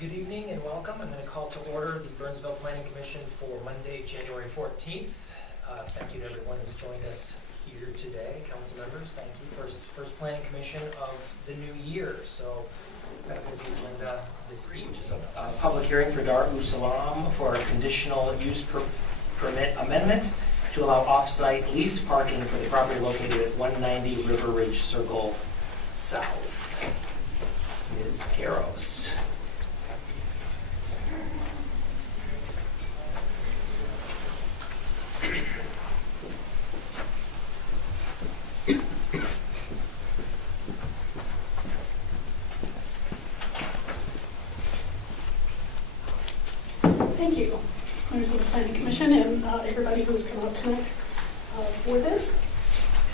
Good evening and welcome. I'm going to call to order the Burnsville Planning Commission for Monday, January 14th. Thank you to everyone who's joined us here today. Council members, thank you. First Planning Commission of the new year. So, got a busy agenda this evening. Just a public hearing for Dar-us-salam for a conditional use permit amendment to allow off-site leased parking for the property located at 190 River Ridge Circle South. Ms. Garros. Thank you, members of the Planning Commission and everybody who has come out tonight for this.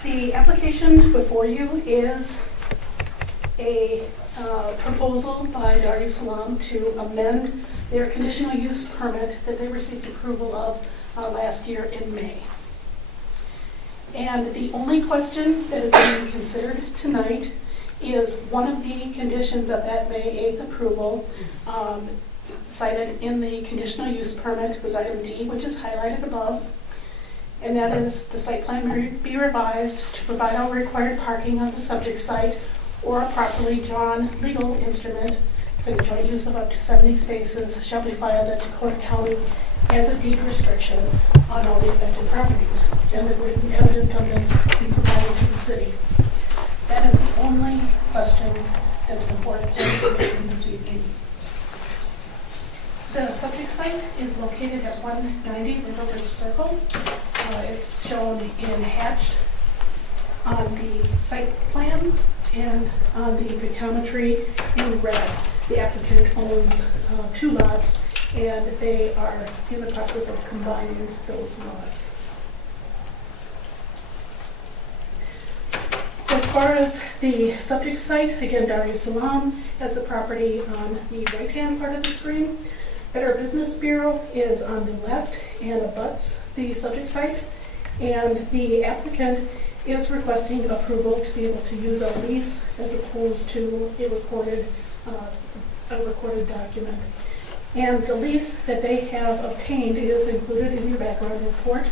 The application before you is a proposal by Dar-us-salam to amend their conditional use permit that they received approval of last year in May. And the only question that is being considered tonight is one of the conditions of that May 8th approval cited in the conditional use permit was item D, which is highlighted above, and that is the site plan may be revised to provide all required parking on the subject site or a properly drawn legal instrument for the joint use of up to 70 spaces shall be filed at Dakota County as a deed restriction on all the affected properties, and that written evidence on this be provided to the city. That is the only question that's before the Planning Commission this evening. The subject site is located at 190 River Ridge Circle. It's shown in hatched on the site plan and on the pictometry in red. The applicant owns 2 lots and they are in the process of combining those lots. As far as the subject site, again, Dar-us-salam has the property on the right-hand part of the screen. Better Business Bureau is on the left and abuts the subject site, and the applicant is requesting approval to be able to use a lease as opposed to a recorded document. And the lease that they have obtained is included in your background report,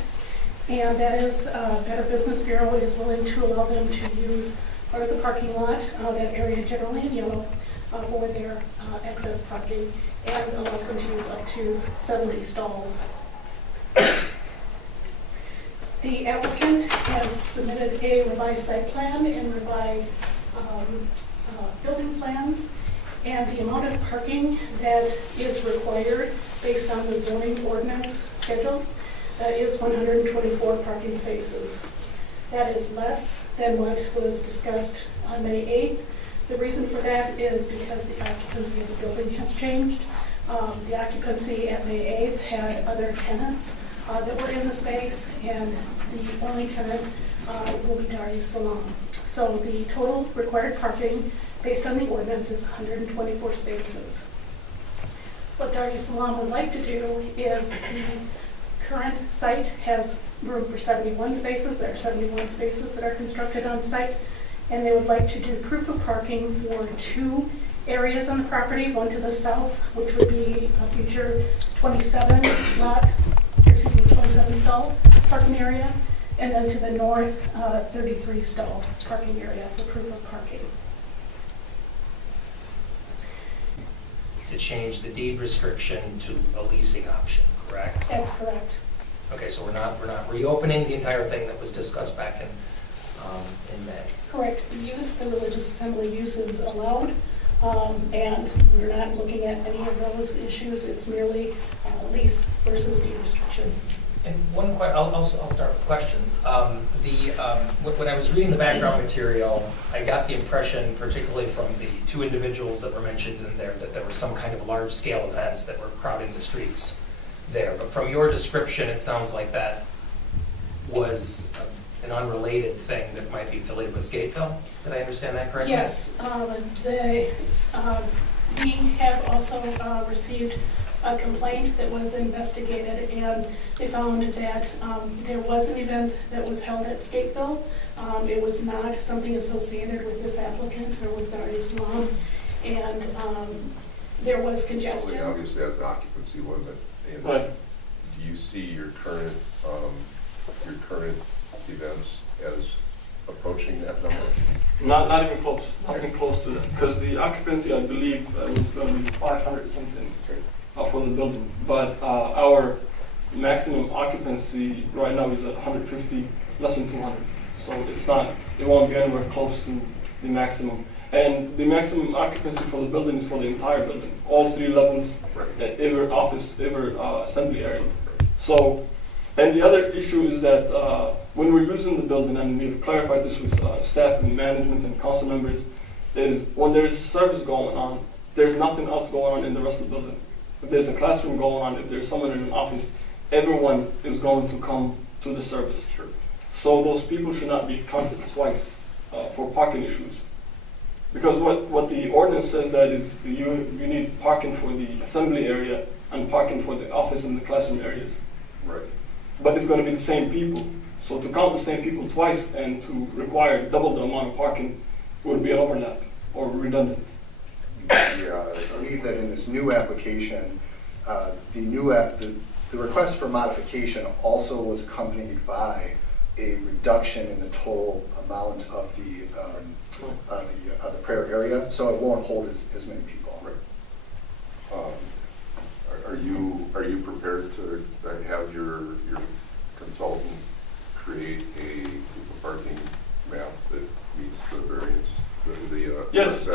and that is Better Business Bureau is willing to allow them to use part of the parking lot, that area generally in yellow, for their excess parking, and allows them to use up to 70 stalls. The applicant has submitted a revised site plan and revised building plans, and the amount of parking that is required based on the zoning ordinance schedule is 124 parking spaces. That is less than what was discussed on May 8th. The reason for that is because the occupancy of the building has changed. The occupancy at May 8th had other tenants that were in the space, and the only tenant will be Dar-us-salam. So the total required parking based on the ordinance is 124 spaces. What Dar-us-salam would like to do is the current site has room for 71 spaces. There are 71 spaces that are constructed on site, and they would like to do proof of parking for 2 areas on the property, one to the south, which would be a future 27 stall parking area, and then to the north, 33 stall parking area for proof of parking. To change the deed restriction to a leasing option, correct? That's correct. Okay, so we're not reopening the entire thing that was discussed back in May. Correct. The religious assembly use is allowed, and we're not looking at any of those issues. It's merely lease versus deed restriction. And one question, I'll start with questions. When I was reading the background material, I got the impression, particularly from the 2 individuals that were mentioned in there, that there were some kind of large-scale events that were crowding the streets there. But from your description, it sounds like that was an unrelated thing that might be affiliated with Skateville. Did I understand that correctly? Yes. We have also received a complaint that was investigated, and they found that there was an event that was held at Skateville. It was not something associated with this applicant or with Dar-us-salam, and there was Well, congestion. obviously has an occupancy limit. And Right. do you see your current events as approaching that number? Not even close, nothing close to that. Because the occupancy, I believe, was going to be 500 something for the building. But our maximum occupancy right now is at 150, less than 200. So it won't be anywhere close to the maximum. And the maximum occupancy for the building is for the entire building, all 3 levels, every office, every assembly area. So, and the other issue is that when we're using the building, and we've clarified this with staff and management and council members, is when there's service going on, there's nothing else going on in the rest of the building. If there's a classroom going on, if there's someone in an office, everyone is going to come to the service. Sure. So those people should not be counted twice for parking issues. Because what the ordinance says that is you need parking for the assembly area and parking for the office and the classroom areas. Right. But it's going to be the same people. So to count the same people twice and to require double the amount of parking would be an overlap or redundant. Yeah, I believe that in this new application, the request for modification also was accompanied by a reduction in the total amount of the prayer area, so it won't hold as many people. Right. Are you prepared to have your consultant create a parking map that meets the variance? Yes,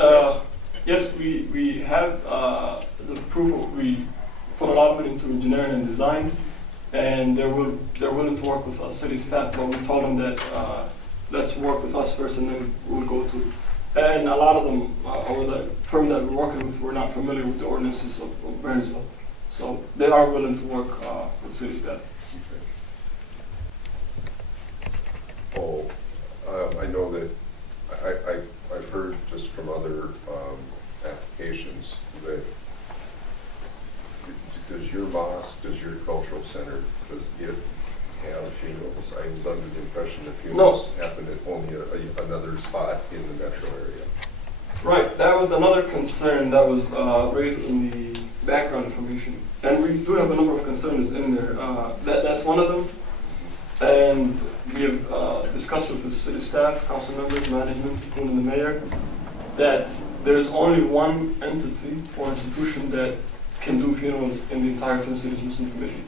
yes, we have the proof. We put a lot of it into engineering and design, and they're willing to work with us, city staff. But we told them that let's work with us first, and then we'll go to. And a lot of them, or the firm that we're working with, were not familiar with the ordinances of Burnsville, so they are willing to work with city staff. Oh, I know that I've heard just from other applications that does your mosque, does your cultural center, does it have funerals? I was under the impression that funerals happen at only another spot in the metro area. Right, that was another concern that was raised in the background information. And we do have a number of concerns in there. That's one of them. And we have discussed with the city staff, council members, management, including the mayor, that there's only one entity or institution that can do funerals in the entire Twin Cities Muslim Commission.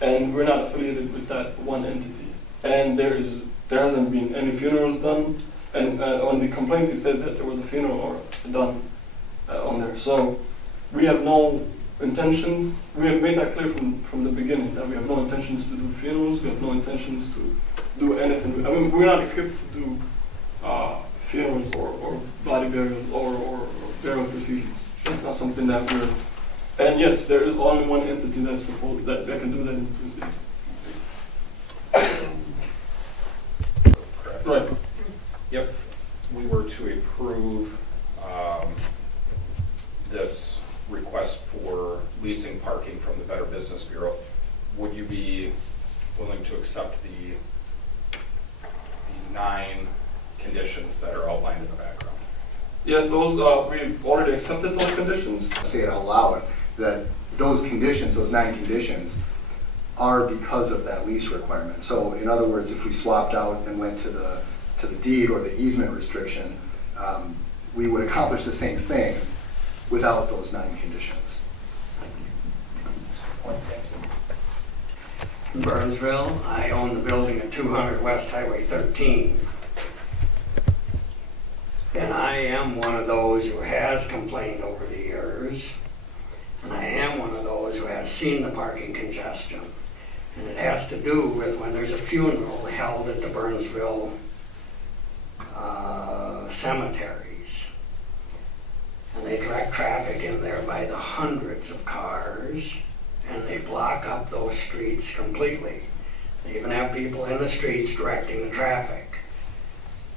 And we're not affiliated with that one entity. And there hasn't been any funerals done. And on the complaint it says that there was a funeral done on there. So we have no intentions. We have made that clear from the beginning that we have no intentions to do funerals. We have no intentions to do anything. I mean, we're not equipped to do funerals or body burials or burial procedures. That's not something that we're. And yes, there is only one entity that's supposed that can do that in the Twin Cities. Right. If we were to approve this request for leasing parking from the Better Business Bureau, would you be willing to accept the 9 conditions that are outlined in the background? Yes, those we've already accepted those conditions. Say it out loud, that those conditions, those 9 conditions, are because of that lease requirement. So in other words, if we swapped out and went to the deed or the easement restriction, we would accomplish the same thing without those 9 conditions. In Burnsville, I own the building at 200 West Highway 13. And I am one of those who has complained over the years. And I am one of those who has seen the parking congestion. And it has to do with when there's a funeral held at the Burnsville cemeteries. And they direct traffic in there by the hundreds of cars, and they block up those streets completely. They even have people in the streets directing the traffic.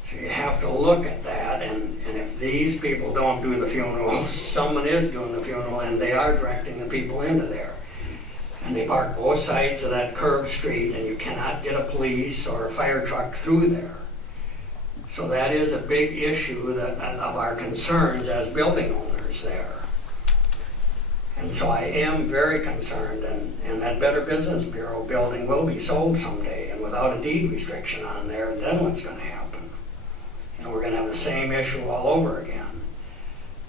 So you have to look at that, and if these people don't do the funeral, someone is doing the funeral, and they are directing the people into there. And they park both sides of that curved street, and you cannot get a police or a fire truck through there. So that is a big issue of our concerns as building owners there. And so I am very concerned, and that Better Business Bureau building will be sold someday, and without a deed restriction on there, then what's gonna happen? And we're gonna have the same issue all over again.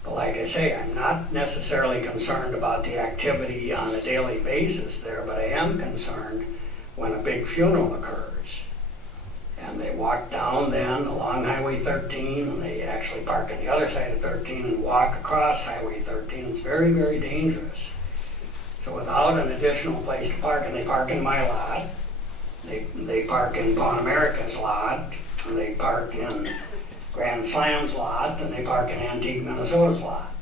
But like I say, I'm not necessarily concerned about the activity on a daily basis there, but I am concerned when a big funeral occurs. And they walk down then along Highway 13, and they actually park on the other side of 13 and walk across Highway 13. It's very, very dangerous. So without an additional place to park, and they park in my lot, they park in Pawn America's lot, and they park in Grand Slam's lot, and they park in Antique Minnesota's lot.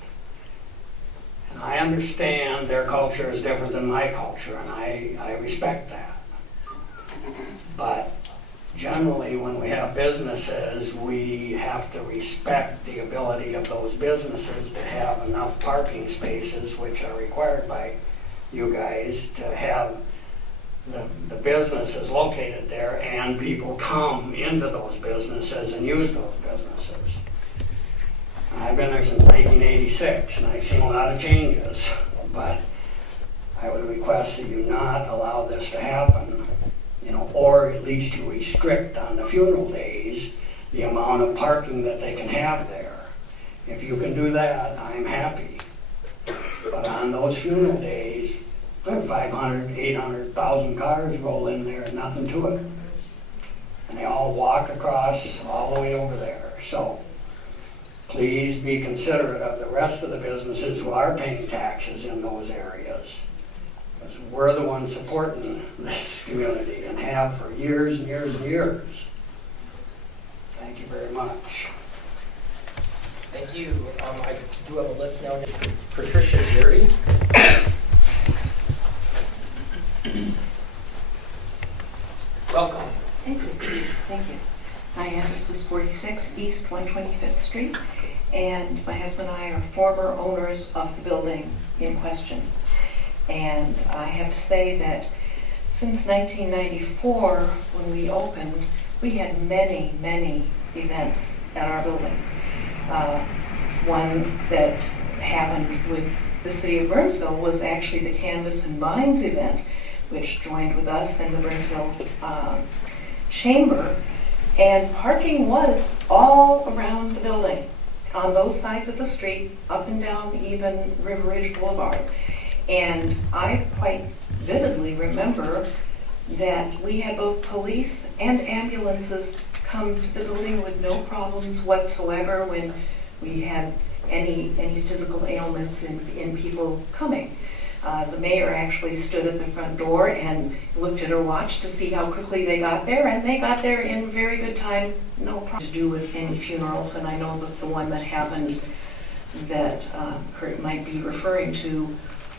And I understand their culture is different than my culture, and I respect that. But generally, when we have businesses, we have to respect the ability of those businesses to have enough parking spaces, which are required by you guys, to have the businesses located there and people come into those businesses and use those businesses. And I've been there since 1986, and I've seen a lot of changes, but I would request that you not allow this to happen, or at least to restrict on the funeral days the amount of parking that they can have there. If you can do that, I'm happy. But on those funeral days, 500, 800,000 cars roll in there, nothing to it. And they all walk across all the way over there. So please be considerate of the rest of the businesses who are paying taxes in those areas. Because we're the ones supporting this community and have for years and years and years. Thank you very much. Thank you. I do have a list now. Patricia Jerry. Welcome. Thank you. Thank you. My address is 46 East 125th Street, and my husband and I are former owners of the building in question. And I have to say that since 1994, when we opened, we had many, many events at our building. One that happened with the city of Burnsville was actually the Canvas and Vines event, which joined with us and the Burnsville Chamber. And parking was all around the building, on both sides of the street, up and down even River Ridge Boulevard. And I quite vividly remember that we had both police and ambulances come to the building with no problems whatsoever when we had any physical ailments in people coming. The mayor actually stood at the front door and looked at her watch to see how quickly they got there, and they got there in very good time, no problem to do with any funerals. And I know that the one that happened that Kurt might be referring to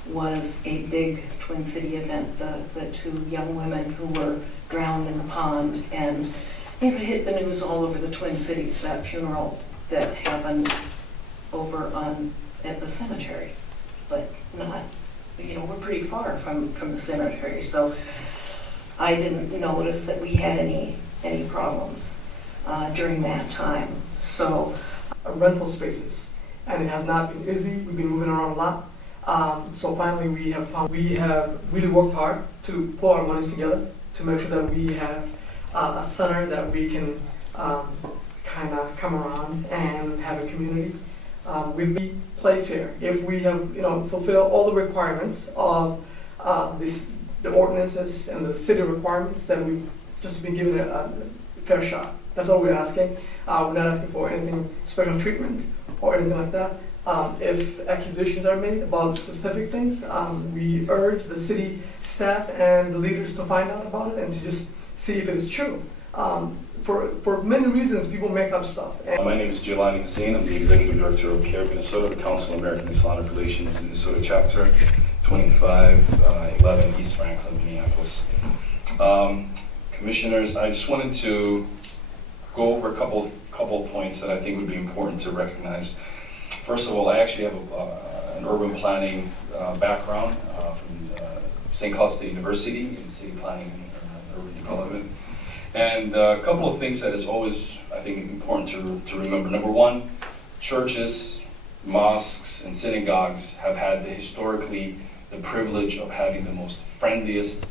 was a big Twin City event, the two young women who were drowned in the pond, and it hit the news all over the Twin Cities, that funeral that happened over at the cemetery, but not, we're pretty far from the cemetery, so I didn't notice that we had any problems during that time. So rental spaces, and it has not been easy. We've been moving around a lot. So finally we have really worked hard to pull our monies together to make sure that we have a center that we can kind of come around and have a community. We play fair. If we have, fulfill all the requirements of the ordinances and the city requirements, then we've just been given a fair shot. That's all we're asking. We're not asking for anything special treatment or anything like that. If accusations are made about specific things, we urge the city staff and the leaders to find out about it and to just see if it is true. For many reasons, people make up stuff. My name is Jelani Hussein. I'm the Executive Director of CARE Minnesota, the Council of American Islamic Relations Minnesota Chapter, 2511 East Franklin, Minneapolis. Commissioners, I just wanted to go over a couple of points that I think would be important to recognize. First of all, I actually have an urban planning background from St. Cloud State University in city planning and urban development. And a couple of things that is always, I think, important to remember. Number one, churches mosques and synagogues have had historically the privilege of having the most friendliest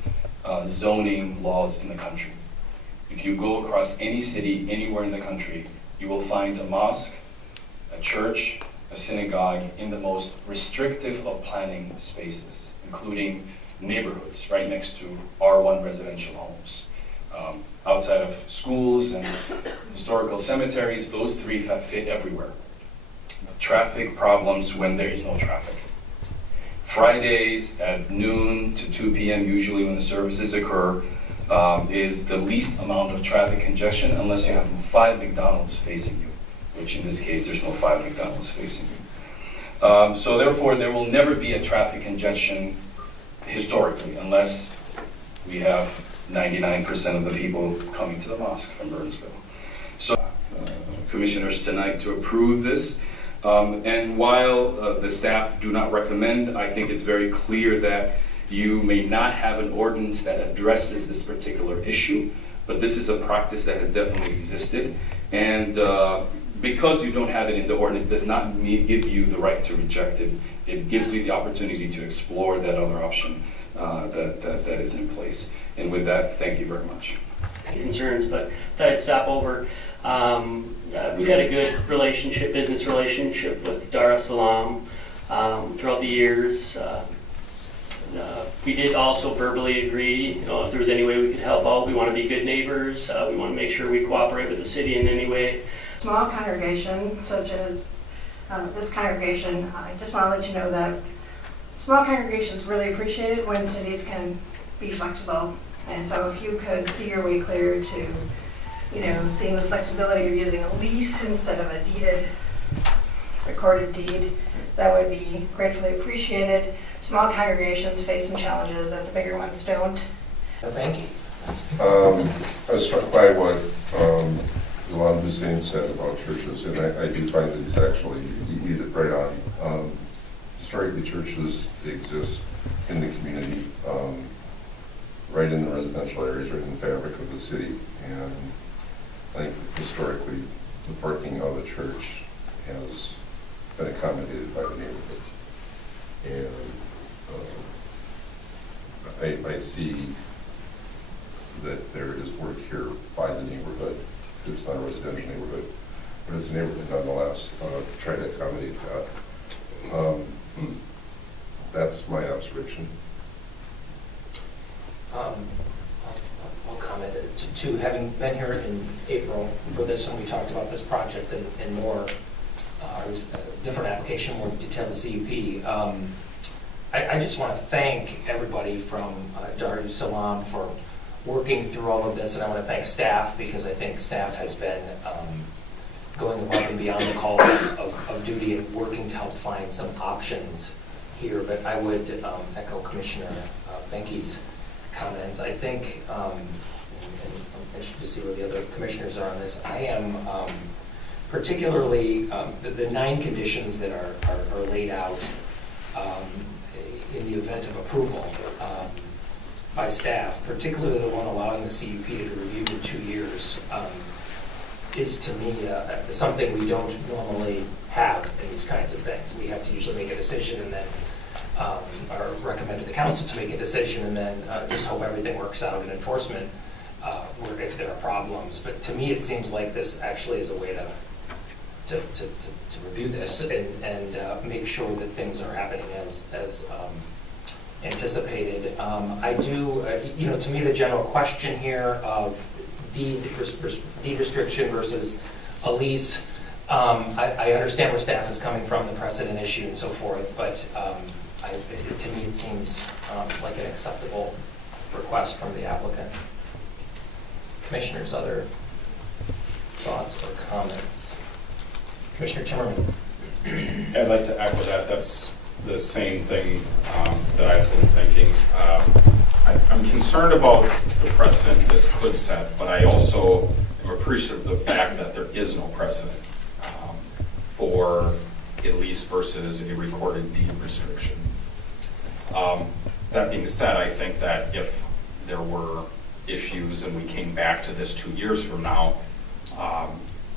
zoning laws in the country. If you go across any city, anywhere in the country, you will find a mosque, a church, a synagogue in the most restrictive of planning spaces, including neighborhoods right next to R1 residential homes. Outside of schools and historical cemeteries, those three fit everywhere. Traffic problems when there is no traffic. Fridays at noon to 2 p.m., usually when the services occur, is the least amount of traffic congestion unless you have 5 McDonald's facing you, which in this case there's no 5 McDonald's facing you. So therefore there will never be a traffic congestion historically unless we have 99% of the people coming to the mosque from Burnsville. So commissioners tonight to approve this. And while the staff do not recommend, I think it's very clear that you may not have an ordinance that addresses this particular issue, but this is a practice that has definitely existed. And because you don't have it in the ordinance does not give you the right to reject it. It gives you the opportunity to explore that other option that is in place. And with that, thank you very much. Concerns, but thought I'd stop over. We've had a good relationship, business relationship with Dar-us-salam throughout the years. We did also verbally agree, if there was any way we could help out. We want to be good neighbors. We want to make sure we cooperate with the city in any way. Small congregation, such as this congregation, I just want to let you know that small congregations really appreciate it when cities can be flexible. And so if you could see your way clear to, seeing the flexibility of using a lease instead of a recorded deed, that would be gratefully appreciated. Small congregations face some challenges that the bigger ones don't. Thank you. I was struck by what Ghulam Hussein said about churches, and I do find that he's right on. Historically, churches exist in the community, right in the residential areas, right in the fabric of the city. And I think historically, the parking of a church has been accommodated by the neighborhoods. And I see that there is work here by the neighborhood. It's not a residential neighborhood, but it's a neighborhood nonetheless, to try to accommodate that. That's my observation. I'll comment. To having been here in April for this, when we talked about this project and more, different application, more detailed the CUP, I just want to thank everybody from Dar-us-salam for working through all of this, and I want to thank staff, because I think staff has been going above and beyond the call of duty and working to help find some options here. But I would echo Commissioner Benke's comments. I think, and I'm interested to see where the other commissioners are on this. I am particularly, the 9 conditions that are laid out in the event of approval by staff, particularly the one allowing the CUP to be reviewed in 2 years, is to me something we don't normally have in these kinds of things. We have to usually make a decision and then or recommend to the council to make a decision and then just hope everything works out in enforcement if there are problems. But to me, it seems like this actually is a way to review this and make sure that things are happening as anticipated. I do, to me, the general question here of deed restriction versus a lease, I understand where staff is coming from, the precedent issue and so forth, but to me it seems like an acceptable request from the applicant. Commissioners, other thoughts or comments? Commissioner Timmerman. I'd like to echo that. That's the same thing that I've been thinking. I'm concerned about the precedent this could set, but I also am appreciative of the fact that there is no precedent for a lease versus a recorded deed restriction. That being said, I think that if there were issues and we came back to this 2 years from now,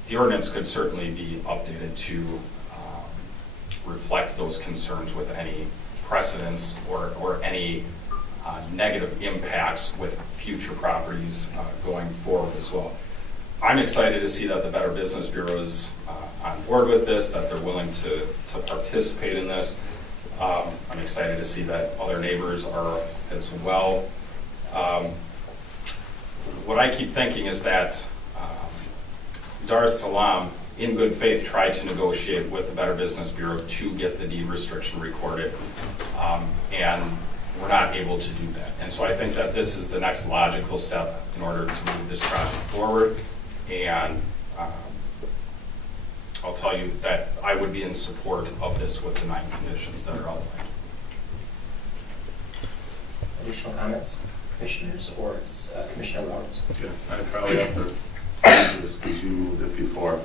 the ordinance could certainly be updated to reflect those concerns with any precedents or any negative impacts with future properties going forward as well. I'm excited to see that the Better Business Bureau is on board with this, that they're willing to participate in this. I'm excited to see that other neighbors are as well. What I keep thinking is that Dar-us-salam, in good faith, tried to negotiate with the Better Business Bureau to get the deed restriction recorded, and we're not able to do that. And so I think that this is the next logical step in order to move this project forward. And I'll tell you that I would be in support of this with the 9 conditions that are outlined. Additional comments, commissioners, or Commissioner Lawrence? Yeah, I probably have to do this because you moved it before.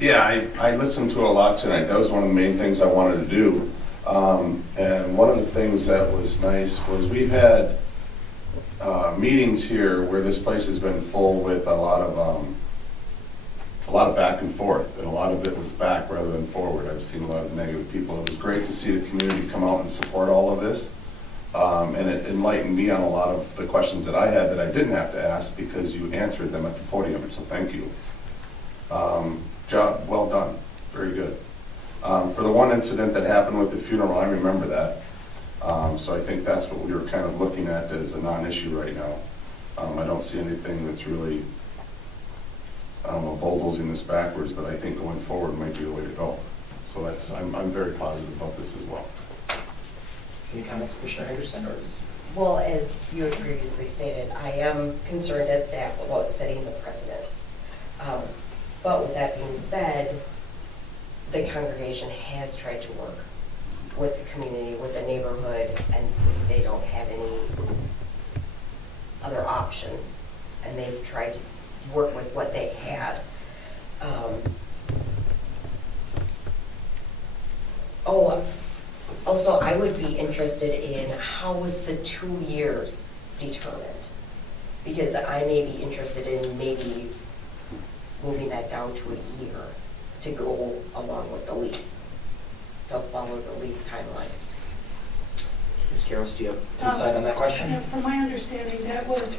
Yeah, I listened to a lot tonight. That was one of the main things I wanted to do. And one of the things that was nice was we've had meetings here where this place has been full with a lot of back and forth, and a lot of it was back rather than forward. I've seen a lot of negative people. It was great to see the community come out and support all of this. And it enlightened me on a lot of the questions that I had that I didn't have to ask because you answered them at the podium, so thank you. Job well done, very good. For the one incident that happened with the funeral, I remember that. So I think that's what we were kind of looking at as a non-issue right now. I don't see anything that's really, I don't know, bulldozing this backwards, but I think going forward might be the way to go. So I'm very positive about this as well. Any comments, Commissioner Henderson, or is? Well, as you had previously stated, I am concerned as staff about setting the precedents. But with that being said, the congregation has tried to work with the community, with the neighborhood, and they don't have any other options. And they've tried to work with what they had. Also, I would be interested in how was the 2 years determined? Because I may be interested in maybe moving that down to a year to go along with the lease, to follow the lease timeline. Ms. Garros, do you have insight on that question? From my understanding, that was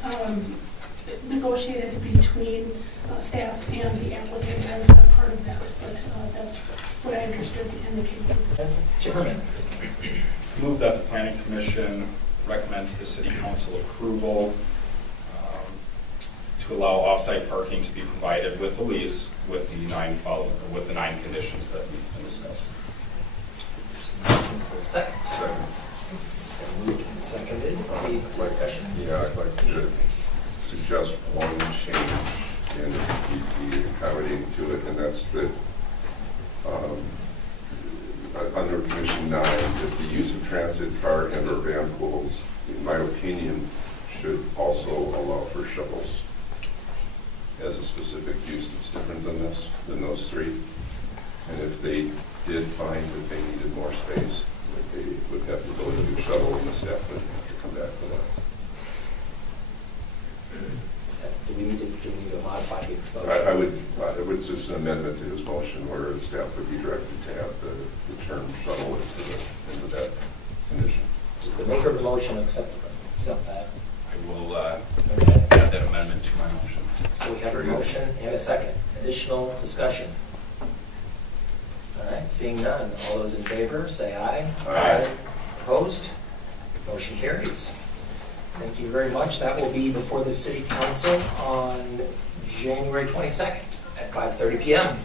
negotiated between staff and the applicant. I was not part of that, but that's what I understood indicated. Chairman. Move that the Planning Commission recommend to the City Council approval to allow off-site parking to be provided with the lease with the 9 conditions that we've been discussing. Motion's for a second. It's been moved and seconded. Any discussion? Yeah, I'd like to suggest one change and be accommodating to it, and that's that under Commission 9, that the use of transit car and or van pools, in my opinion, should also allow for shuttles as a specific use that's different than those 3. And if they did find that they needed more space, that they would have the ability to do shuttle, and the staff would have to come back for that. Do we need to modify the motion? I would just an amendment to his motion where the staff would be directed to have the term shuttle into that condition. Does the maker of the motion accept that? I will add that amendment to my motion. So we have a motion and a second. Additional discussion? All right, seeing none. All those in favor, say aye. Aye. Opposed? Motion carries. Thank you very much. That will be before the City Council on January 22nd at 5:30 p.m.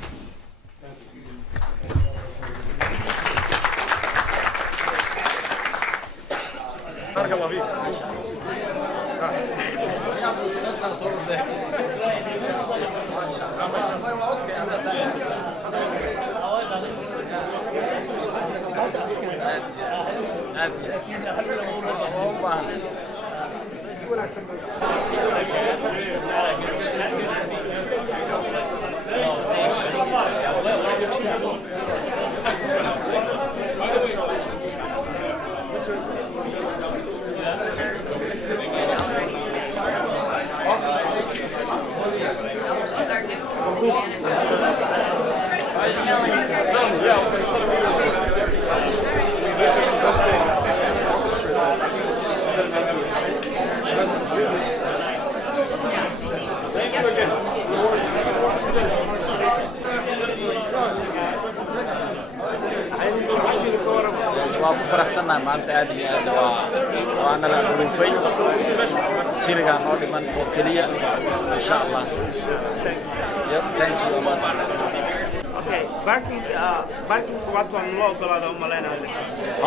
Yeah. waa ku faraxsannahay maanta aad iyo aad waa nala dhulufay siligaa noo dhiman oo keliya insha Allah. Yep, thank you. Okay, parking what one loo ogolaado uma leenahay.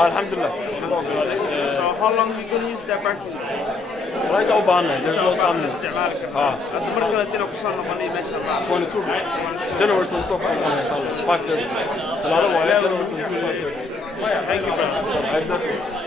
Alhamdulillah. So how long you gonna use that parking? Right u baahnay, there's no time. Ha. Hadda marka la dino ku soo noqonay meesha. 22 January 22 5 days. Talaado waaye January 22. Thank you, brother. Exactly.